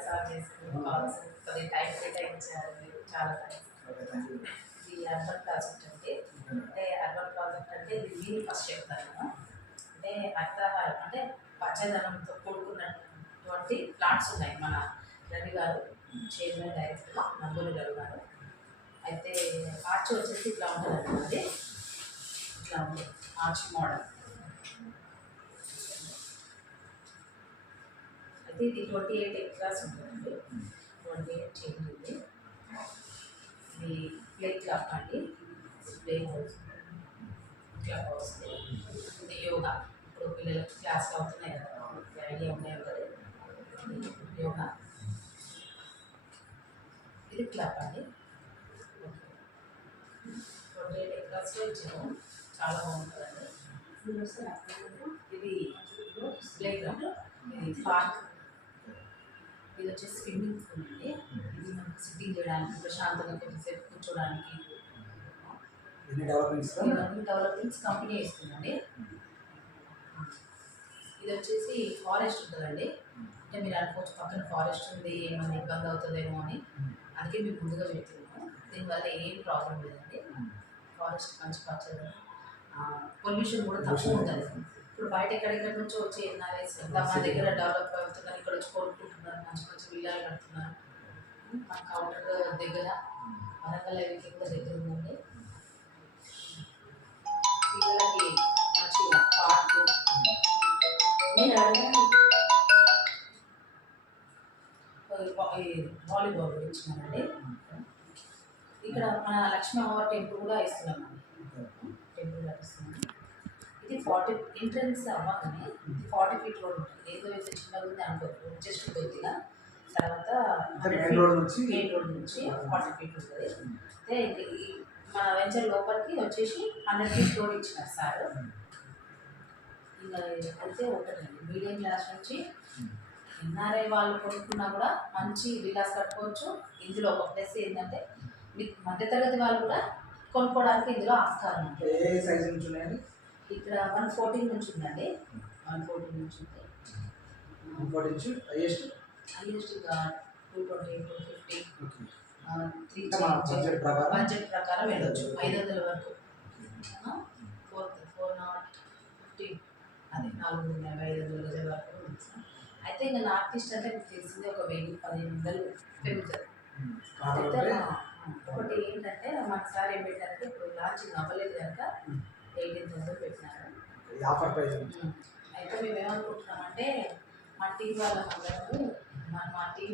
చాలాసార్లు చేసి కాల్స్ కొద్దిగా టైం కేటాయించారు మీరు, చాలా థ్యాంక్స్. ఇది అర్బన్ ప్రాజెక్ట్ అంటే అర్బన్ ప్రాజెక్ట్ అంటే ఇది మీరు ఫస్ట్ చెప్తాను. అంటే హరితహారం అంటే పచ్చదనంతో కూడుకున్నటువంటి ప్లాట్స్ ఉన్నాయి. మన రవి గారు చైర్మన్ డైరెక్టర్ నందూరి రవి గారు. అయితే ఆర్చ్ వచ్చేసి ఇట్లా ఉంటుందండి, ఇట్లా ఉంది ఆర్చ్ మోడల్. అయితే ఇది 28 ఎకరాస్ ఉంటుందండి, 28 చేంజ్ ఉంది. ఇది ప్లే క్లబ్ అండి, ప్లే హౌస్, క్లబ్ హౌస్. ఇది యోగా, ఇప్పుడు పిల్లలకి క్లాస్లు అవుతున్నాయి కదా, ఐడియా ఉన్నాయి కదా, యోగా. ఇది క్లబ్ అండి, 28 ఎకరాస్లో ఇచ్చాము, చాలా బాగుంటుందండి. ఇది ప్లే గ్రౌండ్, ఇది పార్క్, ఇది వచ్చేసి స్విమ్మింగ్ పూల్ అండి. ఇది మనకు సిట్టింగ్ చేయడానికి, ప్రశాంతంగా కొద్దిసేపు కూర్చోడానికి. డెవలప్మెంట్స్ కంపెనీ ఇస్తుందండి. ఇది వచ్చేసి ఫారెస్ట్ ఉంటుందండి. అంటే మీరు అనుకోవచ్చు పక్కన ఫారెస్ట్ ఉంది, ఏమైనా ఇబ్బంది అవుతుందేమో అని, అందుకే మీకు ముందుగా చెప్తున్నాము. దీనివల్ల ఏం ప్రాబ్లం లేదండి. ఫారెస్ట్ మంచి పచ్చదనం, పొల్యూషన్ కూడా తక్కువ ఉంటుంది. ఇప్పుడు బయట ఎక్కడెక్కడి నుంచో వచ్చి ఎన్ఆర్ఐస్ మా దగ్గర డెవలప్ అవుతున్నారు, ఇక్కడ వచ్చి కోరుకుంటున్నారు, మంచి మంచి విల్లాలు కడుతున్నారు. మా కౌంటర్ దగ్గర వరంగల్ అవికి కూడా దగ్గర ఉందండి. పిల్లలకి మంచిగా పార్కు, వాలీబాల్ ఇచ్చినామండి. ఇక్కడ మన లక్ష్మీ అమ్మవారి టెంపుల్ కూడా ఇస్తున్నామండి, టెంపుల్ కూడా ఇస్తున్నాం. ఇది 40 ఎంట్రన్స్ అవ్వగానే 40 feet రోడ్ ఉంటుంది. ఏదో అయితే చిన్నగా ఉంది అనుకోవచ్చు, జస్ట్ కొద్దిగా తర్వాత మెయిన్ రోడ్ నుంచి 40 feet ఉంటుంది. అయితే మన వెంచర్ లోపలికి వచ్చేసి 100 feet రోడ్ ఇచ్చినారు సార్. ఇంకా అయితే ఒకటండి, మీడియం క్లాస్ నుంచి ఎన్ఆర్ఐ వాళ్ళు కొనుక్కున్నా కూడా మంచి విలాస్ కట్టుకోవచ్చు. ఇందులో ఒక ప్లస్ ఏంటంటే మీకు మధ్యతరగతి వాళ్ళు కూడా కొనుక్కోవడానికి ఇందులో ఆస్కారం ఉంటుంది. ఏ సైజ్ నుంచి ఉన్నాయండి? ఇక్కడ 114 నుంచి ఉందండి, 114 నుంచి ఉంది. 114 నుంచి హైయెస్ట్ ఇంకా 220, 250, బడ్జెట్ ప్రకారం వెళ్ళొచ్చు. 500 వరకు, 450, అది 450 గజాల వరకు ఉంది సార్. అయితే ఇంకా నార్త్ ఈస్ట్ అంటే మీకు తెలిసింది ఒక 1000-1500 పెరుగుతుంది. అయితే ఒకటి ఏంటంటే మన సార్ ఏం పెట్టారంటే, ఇప్పుడు లాంచింగ్ అవ్వలేదు కనుక 18,000 పెట్టినారు ఆఫర్ ప్రైస్. అయితే మేము ఏమనుకుంటున్నామంటే, మా టీం వాళ్ళందరూ మా టీం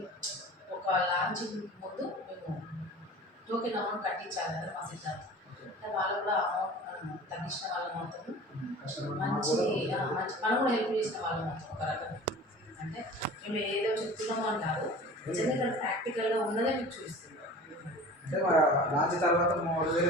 ఒక లాంచింగ్ ముందు మేము టోకెన్ అమౌంట్ కట్టించాలని మా సిద్ధాంతం. అంటే వాళ్ళు కూడా అమౌంట్ తగ్గించిన వాళ్ళ మాత్రం మంచి మనం కూడా హెల్ప్ చేసిన వాళ్ళ మాత్రం ఒక రకంగా. అంటే మేము ఏదో చెప్తున్నాము అంటారు, నిజంగా ఇక్కడ ప్రాక్టికల్గా ఉన్నదే మీకు చూపిస్తున్నాం. అంటే రాజు తర్వాత 3000